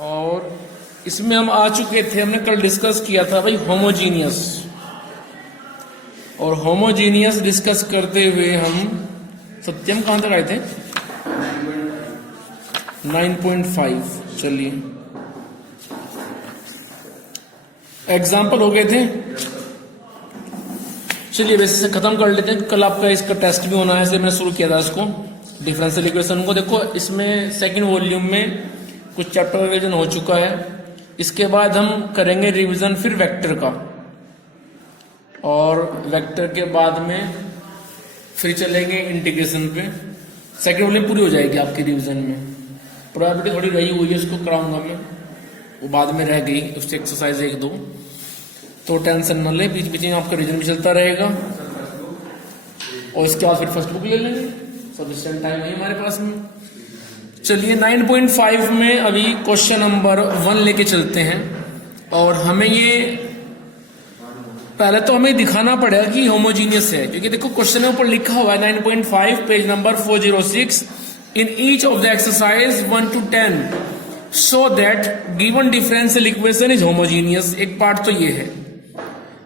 और इसमें हम आ चुके थे, हमने कल डिस्कस किया था भाई होमोजीनियस, और होमोजीनियस डिस्कस करते हुए हम सत्यम कहां तक आए थे? 9.5। चलिए एग्जाम्पल हो गए थे। चलिए वैसे से खत्म कर लेते हैं, कल आपका इसका टेस्ट भी होना है, इसलिए मैंने शुरू किया था इसको डिफरेंशियल इक्वेशन को। देखो इसमें सेकंड वॉल्यूम में कुछ चैप्टर रिवीजन हो चुका है, इसके बाद हम करेंगे रिवीजन फिर वेक्टर का, और वेक्टर के बाद में फिर चलेंगे इंटीग्रेशन पे। सेकंड वॉल्यूम पूरी हो जाएगी आपकी रिवीजन में। प्रोबेबिलिटी थोड़ी रही हुई है, उसको कराऊंगा मैं, वो बाद में रह गई उससे एक्सरसाइज 1-2, तो टेंशन न ले, बीच बीच में आपका रिवीजन भी चलता रहेगा। और इसके बाद फिर फर्स्ट बुक ले लेंगे, सफिशिएंट टाइम है हमारे पास में। चलिए 9.5 में अभी क्वेश्चन नंबर 1 लेके चलते हैं, और हमें ये पहले तो हमें दिखाना पड़ेगा कि होमोजीनियस है, क्योंकि देखो क्वेश्चन के ऊपर लिखा हुआ है 9.5 page number 406, in each of the exercise 1 to 10 so that given differential equation is homogeneous. एक पार्ट तो ये है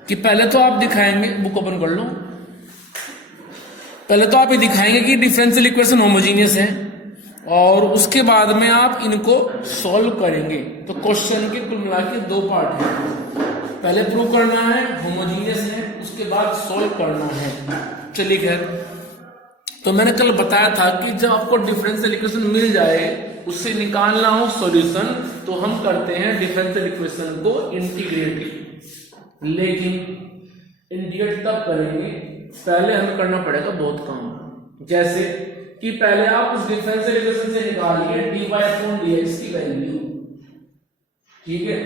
कि पहले तो आप दिखाएंगे, बुक ओपन कर लो, पहले तो आप ये दिखाएंगे कि डिफरेंशियल इक्वेशन होमोजीनियस है, और उसके बाद में आप इनको सॉल्व करेंगे। तो क्वेश्चन के कुल मिला के 2 पार्ट है, पहले प्रूव करना है होमोजीनियस है, उसके बाद सॉल्व करना है। चलिए खैर, तो मैंने कल बताया था कि जब आपको डिफरेंशियल इक्वेशन मिल जाए, उससे निकालना हो सॉल्यूशन, तो हम करते हैं डिफरेंशियल इक्वेशन को इंटीग्रेट। लेकिन इंटीग्रेट तब करेंगे, पहले हमें करना पड़ेगा बहुत काम। जैसे कि पहले आप उस डिफरेंशियल इक्वेशन से निकालिए dy/dx की वैल्यू, ठीक है,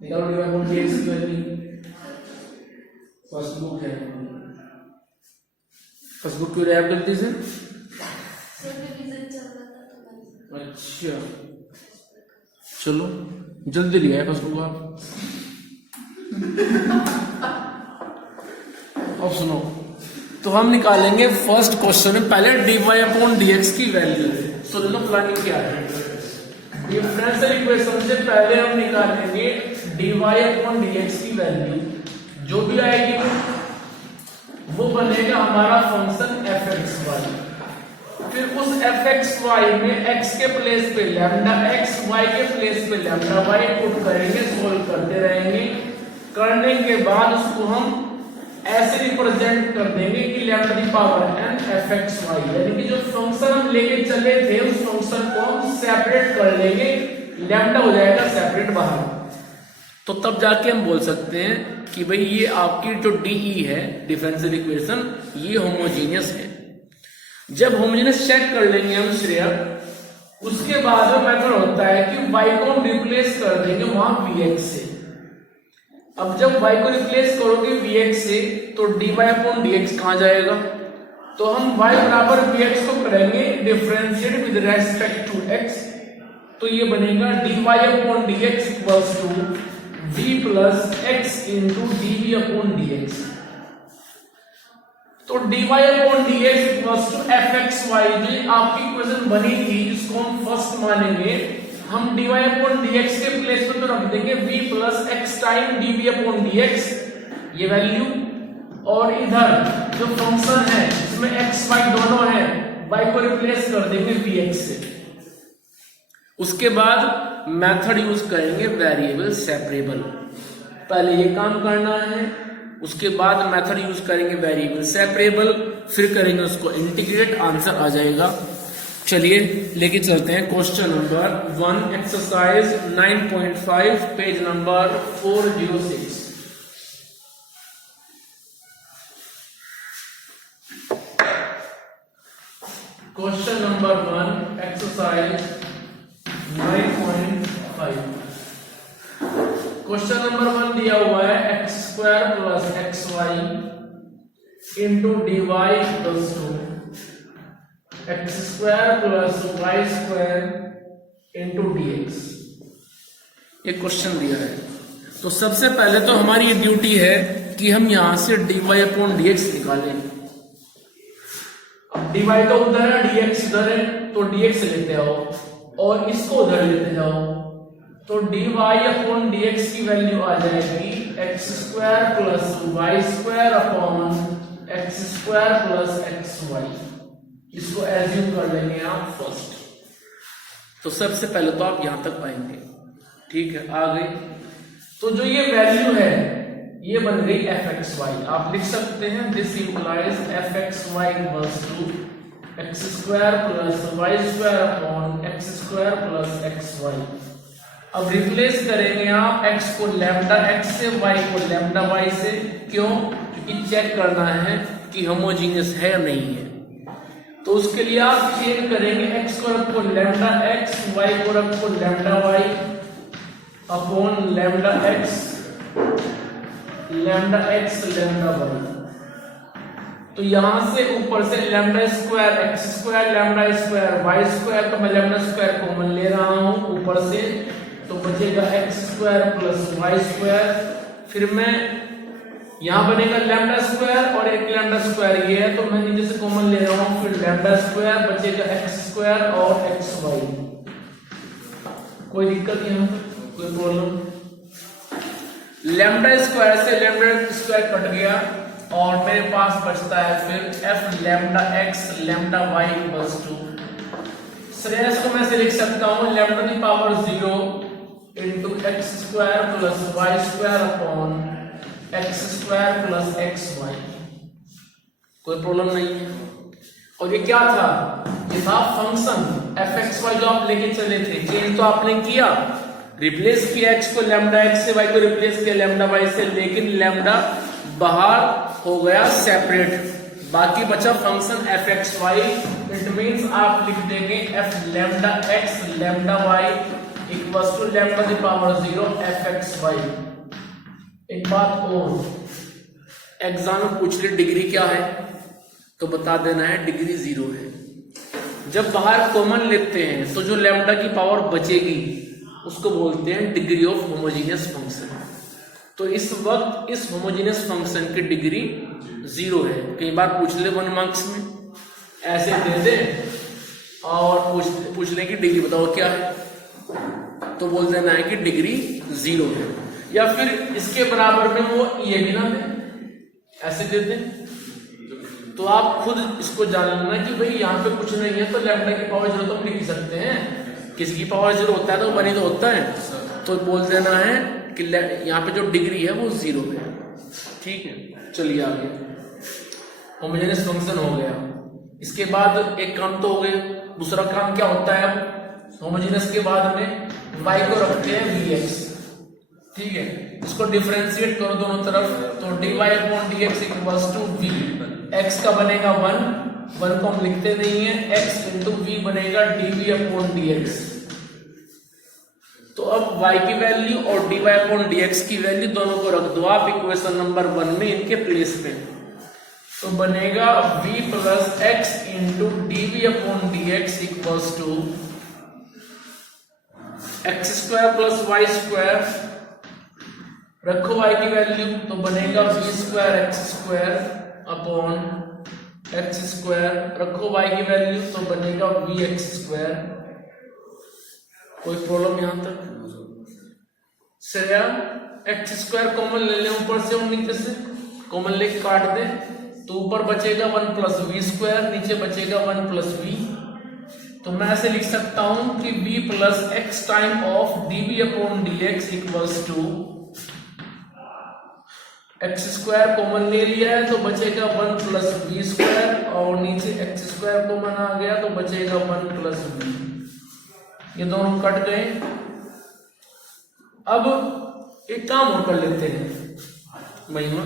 निकालो dy/dx की वैल्यू। फर्स्ट बुक है, फर्स्ट बुक क्यों रैप गलती से? अच्छा चलो जल्दी लिया है फर्स्ट बुक आप। अब सुनो, तो हम निकालेंगे फर्स्ट क्वेश्चन में पहले dy/dx की वैल्यू। सुनो प्लानिंग क्या है, डिफरेंशियल इक्वेशन से पहले हम निकालेंगे dy/dx की वैल्यू, जो भी आएगी वो बनेगा हमारा फंक्शन fxy। फिर उस fxy में x के प्लेस पे लैम्डा x, y के प्लेस पे लैम्डा y पुट करेंगे, सोल्व करते रहेंगे। करने के बाद उसको हम ऐसे रिप्रेजेंट कर देंगे कि lambda the power n fxy, यानी कि जो फंक्शन हम लेके चले थे उस फंक्शन को हम सेपरेट कर लेंगे, लैम्डा हो जाएगा सेपरेट बाहर। तो तब जाके हम बोल सकते हैं कि भाई ये आपकी जो DE है डिफरेंशियल इक्वेशन, ये होमोजीनियस है। जब होमोजीनियस चेक कर लेंगे हम श्रेया, उसके बाद में मेथड होता है कि y को हम रिप्लेस कर देंगे वहां vx से। अब जब y को रिप्लेस करोगे vx से, तो dy/dx कहां जाएगा? तो हम y बराबर vx को करेंगे differentiate with respect to x, तो ये बनेगा dy/dx equals to v plus x into dv/dx। तो dy/dx इक्वल्स टू fxy, जो आपकी इक्वेशन बनी थी जिसको हम फर्स्ट मानेंगे, हम dy/dx के प्लेस पे तो रख देंगे v plus x time dv/dx, ये वैल्यू, और इधर जो फंक्शन है इसमें x y दोनों है, y को रिप्लेस कर देंगे vx से। उसके बाद मेथड यूज करेंगे वेरिएबल सेपरेबल। पहले ये काम करना है, उसके बाद मेथड यूज करेंगे वेरिएबल सेपरेबल, फिर करेंगे उसको इंटीग्रेट, आंसर आ जाएगा। चलिए लेके चलते हैं question number 1, exercise 9.5 page number 406। Question number 1, exercise 9.5। Question number 1 दिया हुआ है x² plus xy into dy equals to x² plus y² into dx। ये क्वेश्चन दिया है, तो सबसे पहले तो हमारी ये ड्यूटी है कि हम यहां से dy/dx निकालें। अब dy तो उधर है, dx इधर है, तो dx लेते आओ और इसको उधर लेते जाओ, तो dy अपॉन dx की वैल्यू आ जाएगी x square plus y square upon x square plus x y. इसको एज्यूम कर लेंगे आप फर्स्ट। तो सबसे पहले तो आप यहां तक पाएंगे, ठीक है, आ गई। तो जो ये वैल्यू है ये बन गई एफ एक्स वाई। आप लिख सकते हैं this implies f x y equals to x square plus y square upon x square plus x y. अब रिप्लेस करेंगे आप x को लैम्डा x से, y को लैम्डा y से। क्यों? क्योंकि चेक करना है कि होमोजीनियस है या नहीं है। तो उसके लिए आप चेक करेंगे x को रखो लैम्डा x, y को रखो lambda y upon lambda x lambda y। तो यहां से ऊपर से lambda square x square lambda square y square, तो मैं लैम्डा स्क्वायर कॉमन ले रहा हूं ऊपर से, तो बचेगा x square plus y square. फिर मैं यहां बनेगा लैम्डा स्क्वायर और एक लैम्डा स्क्वायर ये है, तो मैं नीचे से कॉमन ले रहा हूं। फिर लैम्डा स्क्वायर बचेगा एक्स स्क्वायर और एक्स वाई। कोई दिक्कत यहां पर, कोई प्रॉब्लम? लैम्डा स्क्वायर से लैम्डा स्क्वायर कट गया और मेरे पास बचता है फिर f lambda x lambda y equals to, Shreyas को मैं ऐसे लिख सकता हूं लैम्डा की power 0 into x square plus y square upon x square plus x y. कोई प्रॉब्लम नहीं है। और ये क्या था? ये था फंक्शन एफ एक्स वाई जो आप लेके चले थे। चेंज तो आपने किया, रिप्लेस किया x को लैम्डा x से, y को रिप्लेस किया लैम्डा y से, लेकिन लैम्डा बाहर हो गया सेपरेट। बाकी बचा function f x y. It means आप लिख देंगे f lambda x lambda y equals to lambda की पावर 0 एफ एक्स वाई। एक बात और, एग्जाम में पूछ ले डिग्री क्या है तो बता देना है डिग्री 0 है। जब बाहर कॉमन लेते हैं तो जो लैम्डा की पावर बचेगी उसको बोलते हैं डिग्री ऑफ होमोजेनियस फंक्शन। तो इस वक्त इस होमोजेनियस फंक्शन की डिग्री 0 है। कई बार पूछ ले 1 मार्क्स में ऐसे दे दे और पूछ ले कि डिग्री बताओ क्या है, तो बोल देना है कि डिग्री 0 है। या फिर इसके बराबर में वो ये भी ना दे, ऐसे दे दे, तो आप खुद इसको जान लेना कि भाई यहाँ पे कुछ नहीं है तो लैम्डा की पावर 0 तो हम लिख सकते हैं। किसी की पावर 0 होता है तो बनी तो होता है, तो बोल देना है कि यहाँ पे जो डिग्री है वो 0 है। ठीक है, चलिए आगे। होमोजेनियस फंक्शन हो गया। इसके बाद एक काम तो हो गया, दूसरा काम क्या होता है? अब होमोजेनियस के बाद में y को रखते हैं vx। ठीक है, इसको डिफरेंशिएट करो दोनों तरफ, तो dy upon dx equals to v। x का बनेगा 1 को हम लिखते नहीं है, x इंटू v बनेगा dv अपॉन dx। तो अब y की वैल्यू और dy अपॉन dx की वैल्यू दोनों को रख दो आप इक्वेशन नंबर 1 में इनके प्लेस पे। तो बनेगा v plus x into dv upon dx equals to x square plus y square. रखो y की वैल्यू, तो बनेगा v square x square upon x square. रखो y की वैल्यू, तो बनेगा v एक्स स्क्वायर। कोई प्रॉब्लम यहां तक? श्रेया एक्स स्क्वायर कॉमन ले ले ऊपर से और नीचे से, कॉमन लेके काट दे, तो ऊपर बचेगा 1 प्लस वी स्क्वायर, नीचे बचेगा 1 प्लस वी। तो मैं ऐसे लिख सकता हूं कि v plus x time of dv upon dx equals to x square common ले लिया है तो बचेगा 1 प्लस वी स्क्वायर, और नीचे एक्स स्क्वायर कॉमन आ गया तो बचेगा 1 प्लस वी। ये दोनों कट गए। अब एक काम और कर लेते हैं महिमा,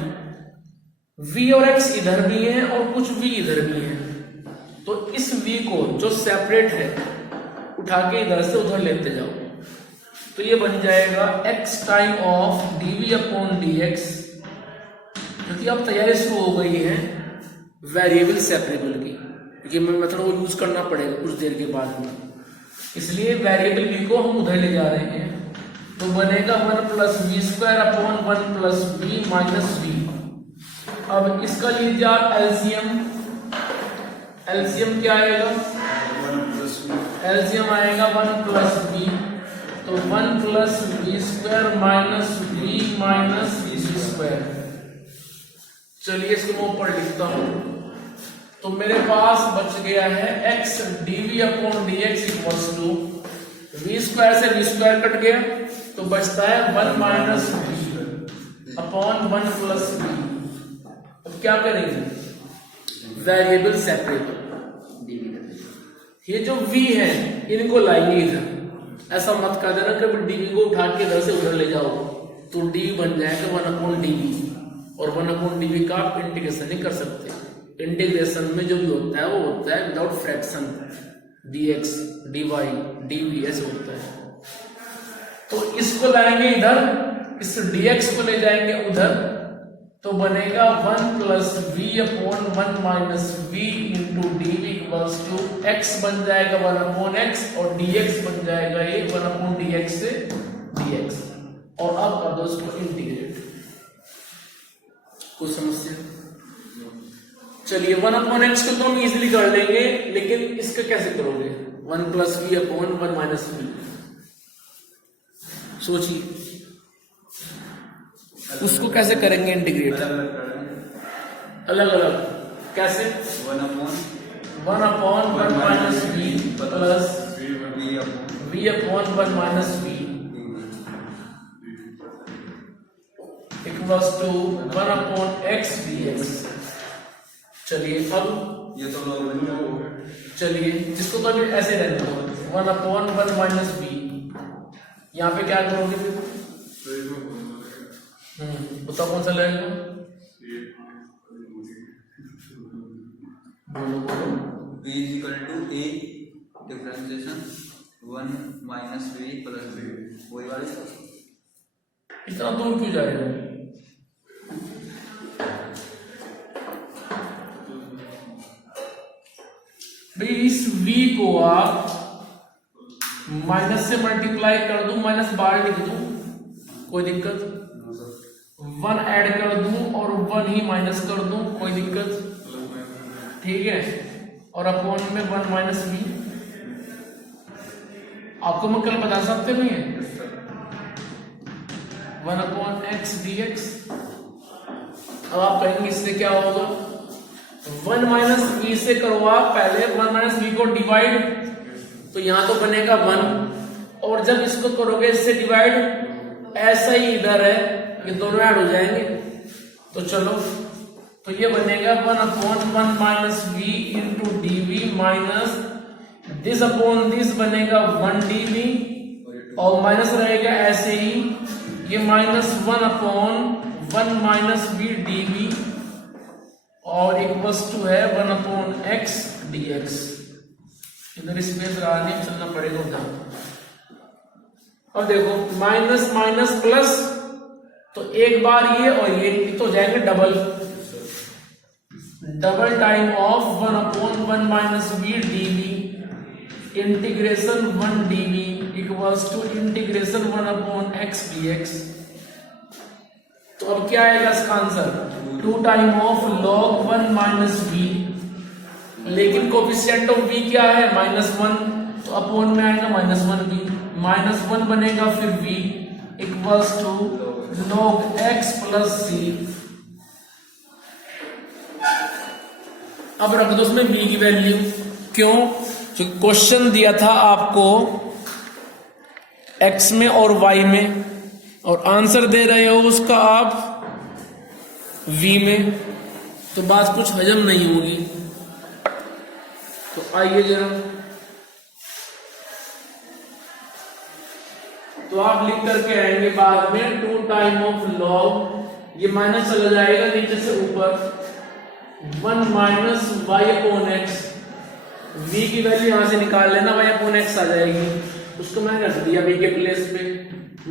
v और x इधर भी है और कुछ v इधर भी है, तो इस v को जो सेपरेट है उठा के इधर से उधर लेते जाओ, तो ये बन जाएगा x time of dv upon dx। क्योंकि अब तैयारी शुरू हो गई है वेरिएबल सेपरेबल की, क्योंकि मैं मेथड को यूज करना पड़ेगा कुछ देर के बाद में, इसलिए वेरिएबल v को हम उधर ले जा रहे हैं। तो बनेगा 1 plus v square upon 1 plus v minus v. अब इसका लीजिए आप एलसीएम, एलसीएम क्या आएगा? एलसीएम आएगा 1 प्लस वी, तो 1 plus v square minus v minus v square. चलिए इसको मैं ऊपर लिखता हूं। तो मेरे पास बच गया है x dv upon dx equals to v square से वी स्क्वायर कट गया तो बचता है 1 minus v upon 1 plus v. अब क्या करेंगे, वेरिएबल सेपरेट, ये जो v है इनको लाएंगे इधर। ऐसा मत कर देना कभी dv को उठा के इधर से उधर ले जाओ, तो d बन जाएगा 1 अपॉन dv, और 1 अपॉन dv का आप इंटीग्रेशन नहीं कर सकते। इंटीग्रेशन में जो भी होता है वो होता है without fraction, dx dy dv ऐसे होता है। तो इसको लाएंगे इधर, इस dx को ले जाएंगे उधर, तो बनेगा 1 plus v upon 1 minus v into d v equals to x बन जाएगा 1 अपॉन x, और dx बन जाएगा ये 1 अपॉन dx से dx। और अब कर दो इसको इंटीग्रेट। कुछ समस्या? चलिए 1 अपॉन x को तो हम इजीली कर लेंगे, लेकिन इसका कैसे करोगे? 1 plus v upon 1 minus v. सोचिए उसको कैसे करेंगे इंटीग्रेट? अलग अलग कैसे? 1 upon 1 minus v plus v upon 1 minus v equals to 1 upon x dx। चलिए अब ये तो लोग, चलिए जिसको तो अभी ऐसे रहने दो 1 अपॉन 1 माइनस वी। यहाँ पे क्या करोगे फिर? बताओ कौन सा लगेगा? बोलो बोलो। v is equal to a differentiation 1 minus v plus v, वही वाले। इतना दूर क्यों जा रहे हो? भाई इस v को आप माइनस से मल्टीप्लाई कर दूं, माइनस बाहर लिख दूं, कोई दिक्कत? 1 ऐड कर दूं और 1 ही माइनस कर दूं, कोई दिक्कत? ठीक है। और अपॉन में 1 माइनस वी। आपको मैं कल बता सकते नहीं है 1 अपॉन x dx। अब आप कहेंगे इससे क्या होगा? 1 माइनस वी से करो आप पहले 1 माइनस वी को डिवाइड, तो यहां तो बनेगा 1, और जब इसको करोगे इससे डिवाइड, ऐसा ही इधर है, ये दोनों ऐड हो जाएंगे। तो चलो, तो ये बनेगा 1 upon 1 minus v into d v minus this upon this बनेगा 1 डी वी, और माइनस रहेगा ऐसे ही, ये minus 1 upon 1 minus v d v, और इक्वल्स टू है 1 अपॉन x dx। इधर स्पेस रहा नहीं, चलना पड़ेगा उधर। अब देखो माइनस माइनस प्लस, तो एक बार ये और ये तो जाएंगे double, double time of 1 upon 1 minus v d v integration 1 d v equals to integration 1 upon x dx। तो अब क्या आएगा इसका answer? 2 time of log 1 minus v, लेकिन कोफिशिएंट ऑफ v क्या है? -1, तो अपॉन में आएगा -1 v, -1 बनेगा फिर v equals to log x plus c। अब रख दो उसमें v की वैल्यू। क्यों? क्योंकि क्वेश्चन दिया था आपको x में और y में, और आंसर दे रहे हो उसका आप v में, तो बात कुछ हजम नहीं होगी। तो आइए जरा, तो आप लिख करके आएंगे बाद में 2 टाइम ऑफ log, ये माइनस चला जाएगा नीचे से ऊपर, 1 minus y upon x, v की वैल्यू यहां से निकाल लेना, y अपॉन x आ जाएगी, उसको मैंने रख दिया v के प्लेस पे,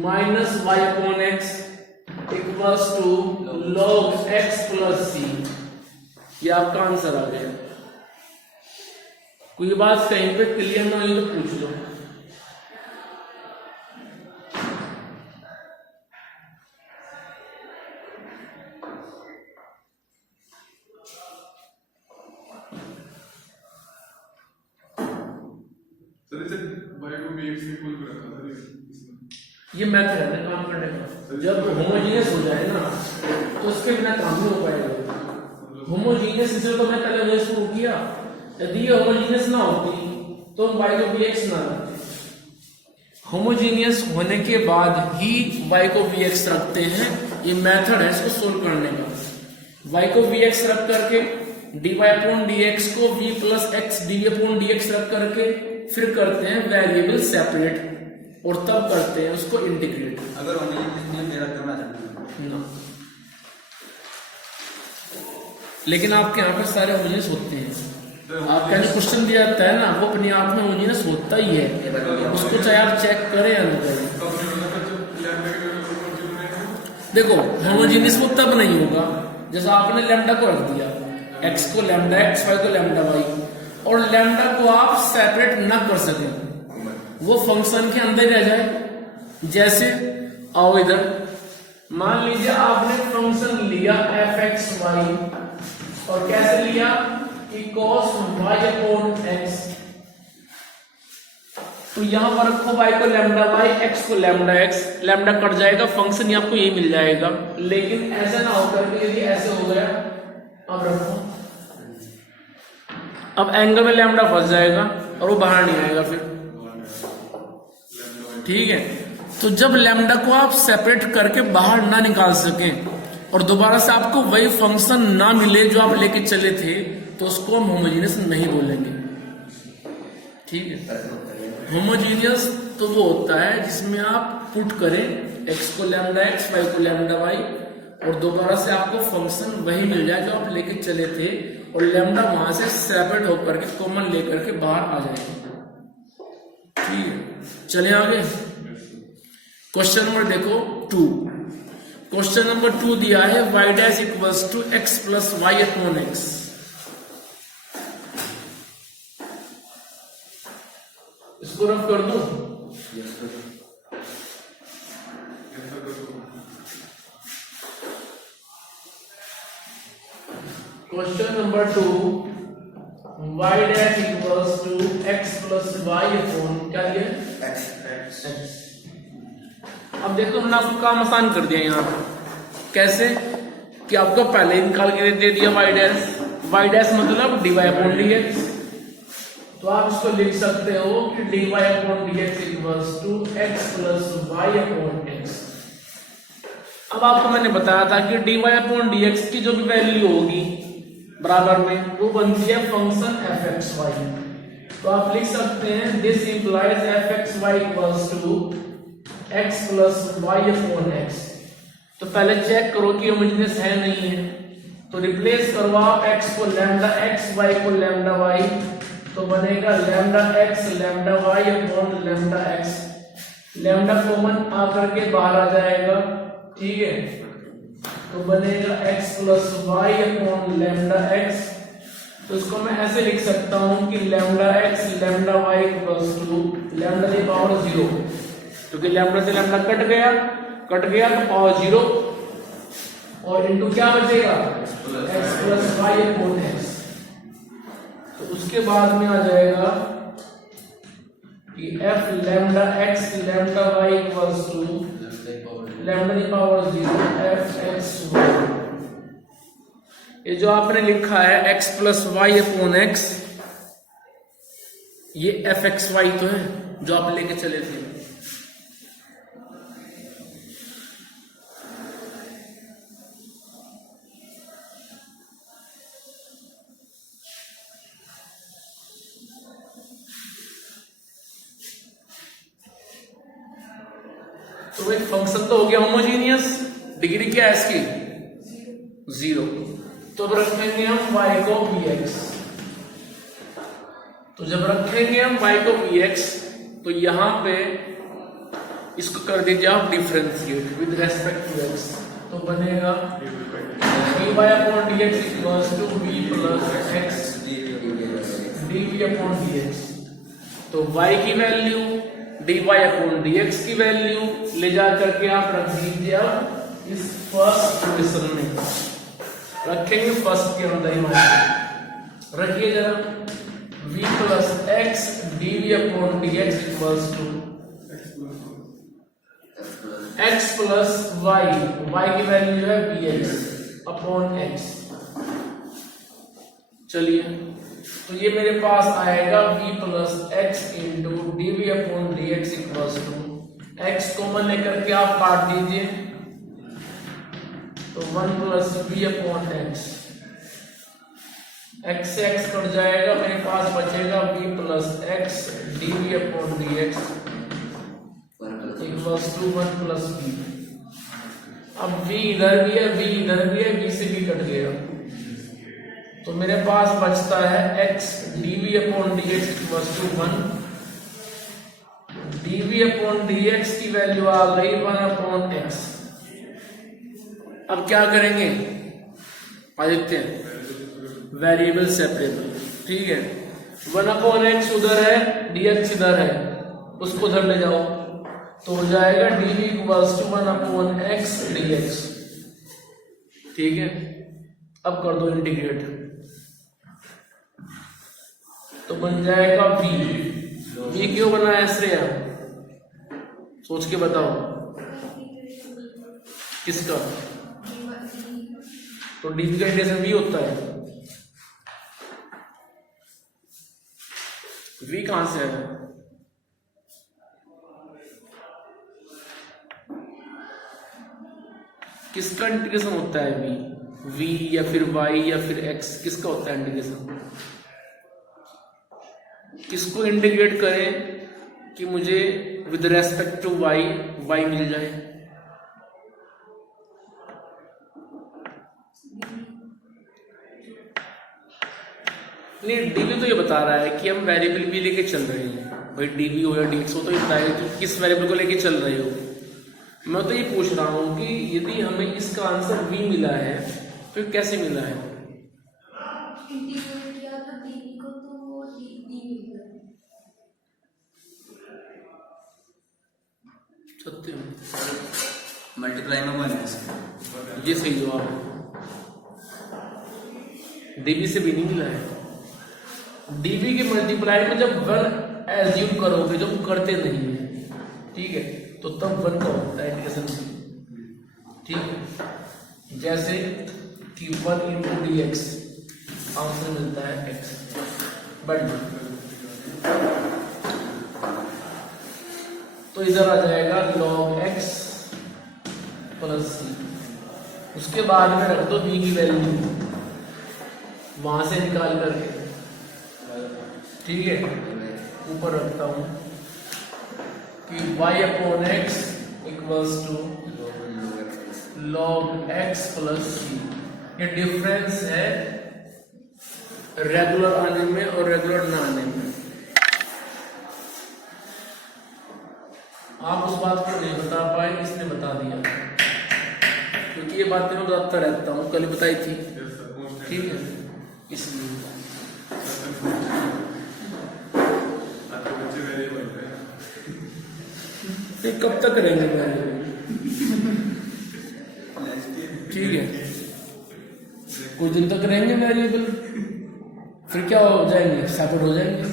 minus y upon x equals to log x plus c। ये आपका आंसर आ गया। कोई बात कहीं पे क्लियर ना हुई तो पूछ लो। सर इसे y को bx के इक्वल पे रखा था इसमें। ये मेथड है ना काम करने का। जब होमोजीनियस हो जाए ना तो उसके बिना काम नहीं हो पाएगा। होमोजीनियस इसलिए तो मैं पहले उन्हें शुरू किया, यदि ये होमोजीनियस ना होती तो हम y को vx ना रखते। होमोजीनियस होने के बाद ही y को vx रखते हैं, ये मेथड है इसको सोल्व करने का। y को vx रख करके dy अपॉन dx को v plus x dy upon dx रख करके फिर करते हैं वेरिएबल सेपरेट और तब करते हैं उसको इंटीग्रेट। अगर होमोजीनियस मेरा करना चाहते ना, लेकिन आपके यहाँ पे सारे होमोजीनियस होते हैं। आपका जो क्वेश्चन दिया जाता है ना वो अपने आप में होमोजीनियस होता ही है, उसको चाहे आप चेक करें या न करें। देखो होमोजीनियस वो तब नहीं होगा जैसा आपने लैम्डा को रख दिया, x को लैम्डा x, y को लैम्डा y, और लैम्डा को आप सेपरेट ना कर सके, वो फंक्शन के अंदर रह जाए। जैसे आओ इधर, मान लीजिए आपने फंक्शन लिया f(x,y) और कैसे लिया कि cos y अपॉन x, तो यहां पर रखो y को लैम्डा y, x को लैम्डा x, लैम्डा कट जाएगा, फंक्शन आपको यही मिल जाएगा। लेकिन ऐसा ना होकर के यदि ऐसे हो गया, अब रखो, अब एंगल में लैम्डा फंस जाएगा और वो बाहर नहीं आएगा फिर, ठीक है। तो जब लैम्डा को आप सेपरेट करके बाहर ना निकाल सकें और दोबारा से आपको वही फंक्शन ना मिले जो आप लेके चले थे, तो उसको हम होमोजीनियस नहीं बोलेंगे, ठीक है। होमोजीनियस तो वो होता है जिसमें आप पुट करें x को लैम्डा x, y को लैम्डा y, और दोबारा से आपको फंक्शन वही मिल जाए जो आप लेके चले थे, और लैम्डा वहां से सेपरेट होकर के कॉमन लेकर के बाहर आ जाएगा, ठीक है। चलिए आगे क्वेश्चन नंबर देखो 2। क्वेश्चन नंबर 2 दिया है y dash equals to x plus y upon x। इसको रफ कर दो। Question number 2, y dash equals to x plus y upon क्या दिया x। अब देखो हमने आपको काम आसान कर दिया यहाँ पर। कैसे कि आपको पहले ही निकाल के दे दिया y डैश मतलब dy अपॉन dx, तो आप इसको लिख सकते हो कि dy upon dx equals to x plus y upon x। अब आपको मैंने बताया था कि dy अपॉन dx की जो भी वैल्यू होगी बराबर में वो बनती है फंक्शन fxy, तो आप लिख सकते हैं this implies fxy equals to x plus y upon x। तो पहले चेक करो कि होमोजेनियस है नहीं है, तो रिप्लेस करो आप x को लैम्डा x, y को लैम्डा y, तो बनेगा lambda x lambda y upon lambda x। Lambda common आकर के बाहर आ जाएगा, ठीक है, तो बनेगा x plus y upon lambda x। तो इसको मैं ऐसे लिख सकता हूं कि lambda x lambda y equals to lambda की पावर 0, क्योंकि लैम्डा से लैम्डा कट गया तो पावर 0, और इनटू क्या बचेगा x plus y upon x। तो उसके बाद में आ जाएगा कि f lambda x lambda y equals to lambda की पावर 0 fxy। ये जो आपने लिखा है x plus y upon x, ये fxy तो है जो आप लेके चले थे। तो एक फंक्शन तो हो गया होमोजीनियस, डिग्री क्या है इसकी 0। तो अब रखेंगे हम y को vx। तो जब रखेंगे हम y को vx, तो यहां पे इसको कर दीजिए आप differentiate with respect to x, तो बनेगा dy upon dx equals to v plus x dv upon dx। तो y की वैल्यू dy अपॉन dx की वैल्यू ले जा करके आप रख दीजिए अब इस फर्स्ट इक्वेशन में, रखेंगे फर्स्ट के अंदर ही रखिए जरा, v plus x dv upon dx equals to plus y, y की वैल्यू जो है बी एक्स अपॉन एक्स। चलिए तो ये मेरे पास आएगा v plus x into d v upon d x equals to x common लेकर के आप काट दीजिए तो 1 plus v upon x, x से एक्स कट जाएगा, मेरे पास बचेगा v plus x d v upon d x equals to 1 plus v. अब v इधर भी है, v इधर भी है, v से भी कट गया तो मेरे पास बचता है x dv upon dx equals to 1, dv upon dx की वैल्यू आ गई 1 अपॉन x। अब क्या करेंगे आदित्य, वेरिएबल सेपरेबल, ठीक है, 1 अपॉन x उधर है, dx इधर है, उसको उधर ले जाओ तो हो जाएगा dv equals to 1 upon x dx, ठीक है। अब कर दो इंटीग्रेट तो बन जाएगा v, v क्यों बना है श्रेया, सोच के बताओ किसका, तो dv का इंटीग्रेशन v होता है, v कहां से है, किसका इंटीग्रेशन होता है v या फिर y या फिर x, किसका होता है इंटीग्रेशन, किसको इंटीग्रेट करें कि मुझे विद रेस्पेक्ट टू y मिल जाए, नहीं dv तो ये बता रहा है कि हम वेरिएबल भी लेके चल रहे हैं, भाई dv हो या dx हो तो ये बताएगा कि किस वेरिएबल को लेके चल रहे हो। मैं तो ये पूछ रहा हूं कि यदि हमें इसका आंसर v मिला है तो कैसे मिला है, सत्य मल्टीप्लाई में माइनस, ये सही जवाब है, dv से भी नहीं मिला है। dv के मल्टीप्लाई में जब 1 एज्यूम करोगे, जो करते नहीं है, ठीक है, तो तब 1 का होता है इंटीग्रेशन, ठीक है, जैसे कि 1 इंटू डी एक्स आंसर मिलता है x, बट तो इधर आ जाएगा log x प्लस c, उसके बाद में रख दो v की वैल्यू वहां से निकाल करके, ठीक है, ऊपर रखता हूं कि y upon x equals to log x plus c। ये डिफरेंस है रेगुलर आने में और रेगुलर ना आने में। आप उस बात को नहीं बता पाए, इसने बता दिया, क्योंकि ये बातें मैं बताता रहता हूँ, कल बताई थी, ठीक है, इसलिए ये कब तक करेंगे वेरिएबल, ठीक है, कुछ दिन तक रहेंगे वेरिएबल, फिर क्या हो जाएंगे, सेपरेट हो जाएंगे,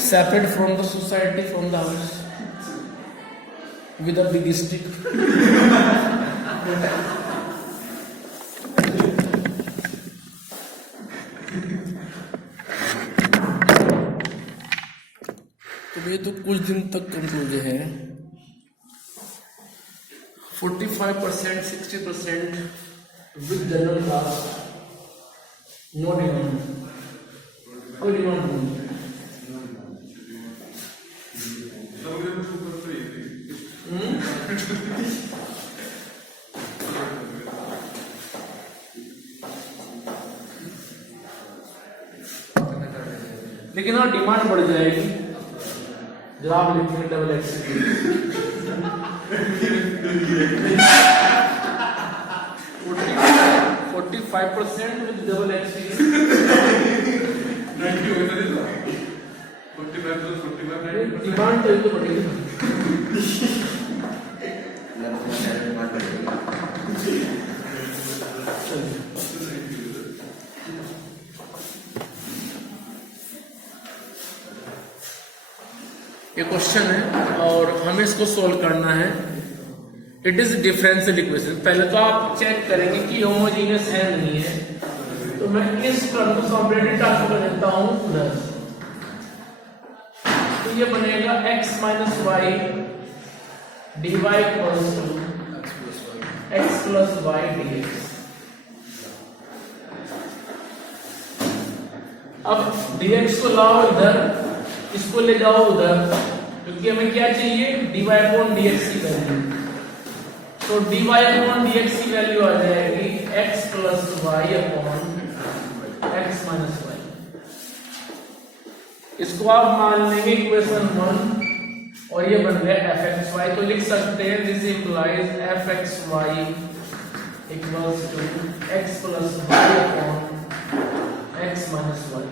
separate from the society, from the house with a big stick. तो ये तो कुछ दिन तक कंक्लूजन है, 45%, 60% with general class, no demand, कोई डिमांड नहीं। लेकिन हाँ डिमांड बढ़ जाएगी जब आप लिखेंगे double x, 45% with double x, 90 होता है ना, 45 plus 45 डिमांड तो बढ़ेगी। ये क्वेश्चन है और हमें इसको सोल्व करना है। It is differential equation. पहले तो आप चेक करेंगे कि होमोजीनियस है नहीं है, तो मैं इस टर्म को कंप्लीटली टाइप कर देता हूं उधर। तो ये बनेगा x minus y dy equals to x plus y dx। अब dx को लाओ इधर, इसको ले जाओ उधर, क्योंकि हमें क्या चाहिए dy अपॉन dx की वैल्यू। तो dy अपॉन dx की वैल्यू आ जाएगी x plus y upon x minus y. इसको आप मान लेंगे इक्वेशन 1 और ये बन गया fxy। तो लिख सकते हैं this implies fxy equals to x plus y upon x minus y.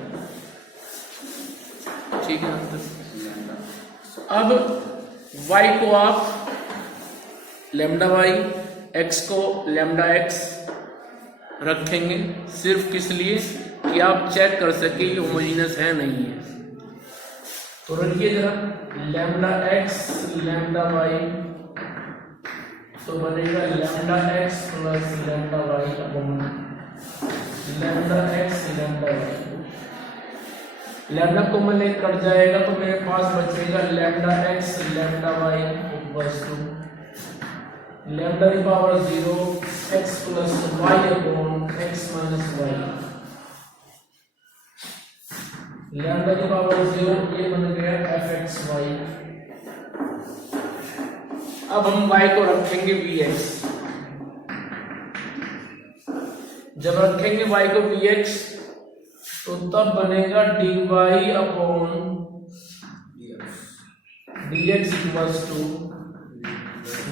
ठीक है। अब y को आप लैम्डा y, x को लैम्डा x रखेंगे, सिर्फ किस लिए कि आप चेक कर सके कि होमोजेनियस है नहीं है। तो रखिए जरा लैम्डा x लैम्डा y, तो बनेगा lambda x plus lambda y upon lambda x lambda y। Lambda को मैं ले कट जाएगा तो मेरे पास बचेगा lambda x lambda y equals to lambda की power 0 x plus y upon x minus y। Lambda की पावर 0 ये बन गया fxy। अब हम y को रखेंगे vx। जब रखेंगे y को vx तो तब बनेगा dy upon dx equals to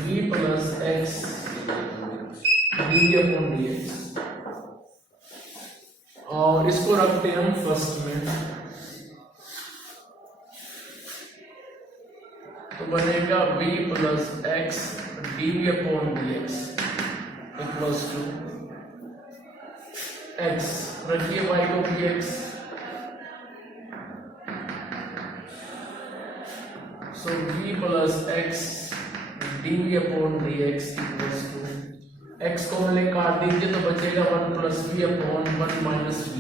v plus x dy upon dx। और इसको रखते हैं हम फर्स्ट में, तो बनेगा v plus x dy upon dx equals to x। रखिए y को vx, so v plus x dy upon dx equals to x को मैंने काट दीजिए तो बचेगा 1 plus v upon 1 minus v।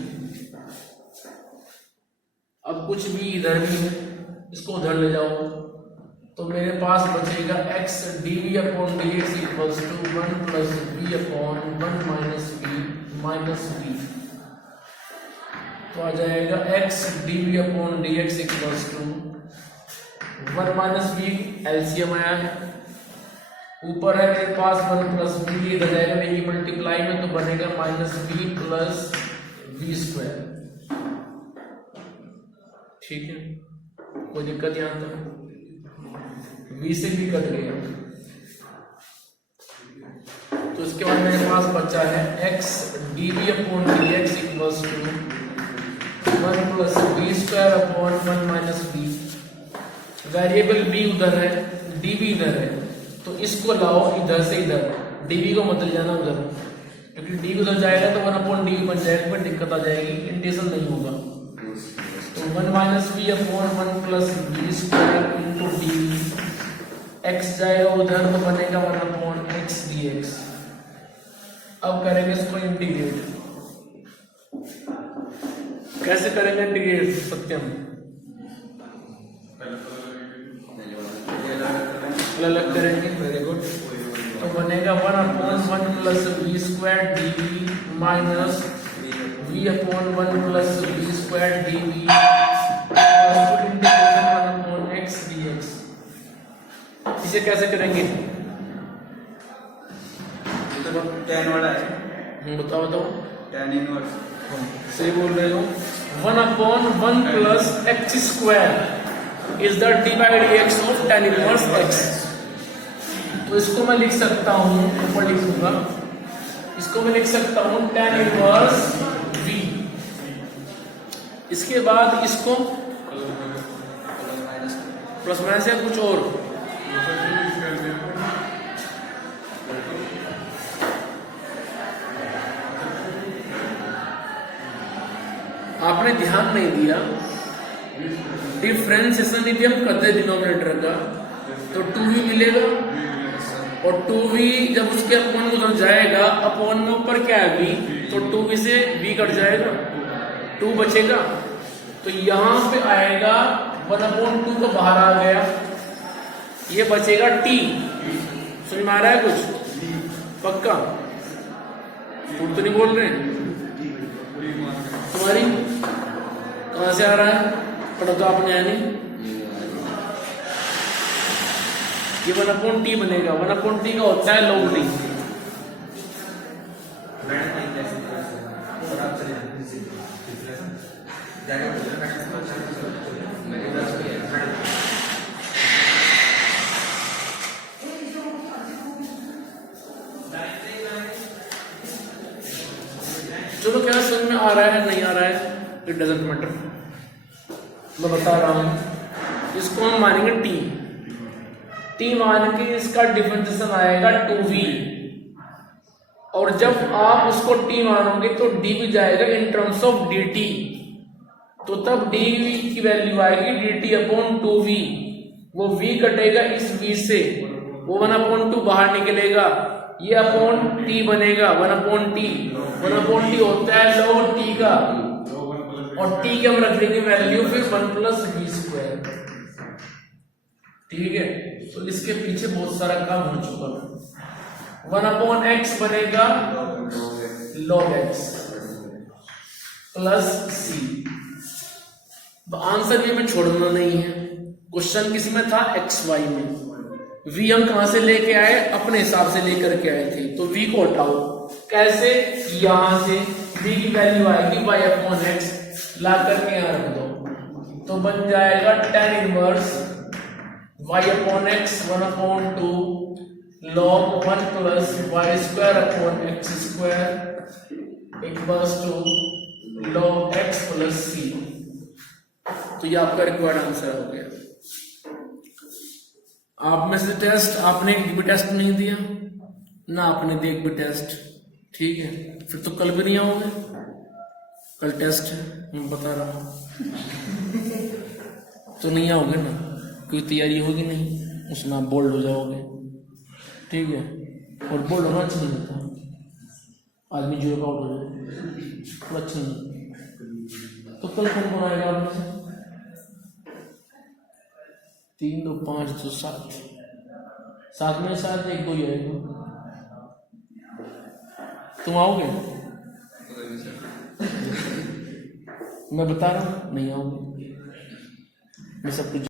अब कुछ भी इधर भी है, इसको उधर ले जाओ तो मेरे पास बचेगा x dv upon dx equals to 1 plus v upon 1 minus v minus v। तो आ जाएगा x dv upon dx equals to 1 minus v, LCM आया है, ऊपर है मेरे पास 1 प्लस v, इधर जाएगा मेरी मल्टीप्लाई में तो बनेगा minus v plus v square. ठीक है, कोई दिक्कत यहाँ तक? v से भी कट गया। तो इसके बाद मेरे पास बचा है x dv upon dx equals to 1 plus v square upon 1 minus v। Variable b उधर है, dv इधर है, तो इसको लाओ इधर से इधर, dv को मत ले जाना उधर, क्योंकि dv उधर जाएगा तो 1 अपॉन dv बन जाएगा, फिर दिक्कत आ जाएगी, इंटीग्रेशन नहीं होगा। तो 1 minus v upon 1 plus v square into dv, x जाएगा उधर तो बनेगा 1 अपॉन x dx। अब करेंगे इसको इंटीग्रेट। कैसे करेंगे इंटीग्रेट सत्यम? अलग करेंगे, वेरी गुड। तो बनेगा 1 upon 1 plus v square dv minus v upon 1 plus v square dv integration 1 upon x dx। इसे कैसे करेंगे? तो tan वाला है, बताओ tan इनवर्स सही बोल रहे हो। 1 upon 1 plus x square is the D by D x of tan inverse x। तो इसको मैं लिख सकता हूं, ऊपर लिखूंगा, इसको मैं लिख सकता हूं tan इनवर्स v। इसके बाद इसको प्लस माइनस या कुछ और, आपने ध्यान नहीं दिया। डिफरेंशिएशन यदि हम करते डिनोमिनेटर का तो 2v मिलेगा, और 2v जब उसके अपॉन में उधर जाएगा, अपॉन में ऊपर क्या है v, तो 2v से v कट जाएगा, 2 बचेगा, तो यहां पे आएगा 1/2 का बाहर आ गया, ये बचेगा t। समझ में आ रहा है कुछ? पक्का? झूठ तो नहीं बोल रहे हैं? तुम्हारी कहां से आ रहा है? पढ़ो तो आपने आया नहीं। ये 1/t बनेगा, 1/t का होता है log t। चलो क्या समझ में आ रहा है नहीं आ रहा है, इट डजंट मैटर, मैं बता रहा हूं। इसको हम मानेंगे t मान के इसका डिफरेंशिएशन आएगा 2v, और जब आप उसको t मानोगे तो d भी जाएगा इन टर्म्स ऑफ dt, तो तब dv की वैल्यू आएगी dt/2v, वो v कटेगा इस v से, वो 1/2 बाहर निकलेगा, ये अपॉन t बनेगा 1/t होता है log t का, और t के हम रख देंगे वैल्यू फिर 1+v²। ठीक है, तो इसके पीछे बहुत सारा काम हो चुका। 1/x बनेगा log x प्लस c। तो आंसर ये में छोड़ना नहीं है, क्वेश्चन किसी में था xy में, v हम कहां से लेके आए? अपने हिसाब से लेकर के आए थे, तो v को हटाओ, कैसे? यहां से v की वैल्यू आएगी y/x, ला करके यहां रख दो, तो बन जाएगा tan inverse y/x 1/2 log 1 plus y²/x² equals to log x plus c। तो ये आपका रिक्वायर्ड आंसर हो गया। आप में से टेस्ट, आपने एक भी टेस्ट नहीं दिया ना, आपने देख भी टेस्ट, ठीक है, फिर तो कल भी नहीं आओगे, कल टेस्ट है, मैं बता रहा हूं, तो नहीं आओगे ना, कोई तैयारी होगी नहीं, उसमें आप बोल्ड हो जाओगे, ठीक है, और बोल्ड होना अच्छा नहीं होता, आदमी 0 का आउट हो जाए तो अच्छा नहीं। तो कल कौन कौन आएगा आप में से? 3 2 5 2 7, 7 में 7 1 2 ही आएगा। तुम आओगे? मैं बता रहा हूँ नहीं आओगे, मैं सब कुछ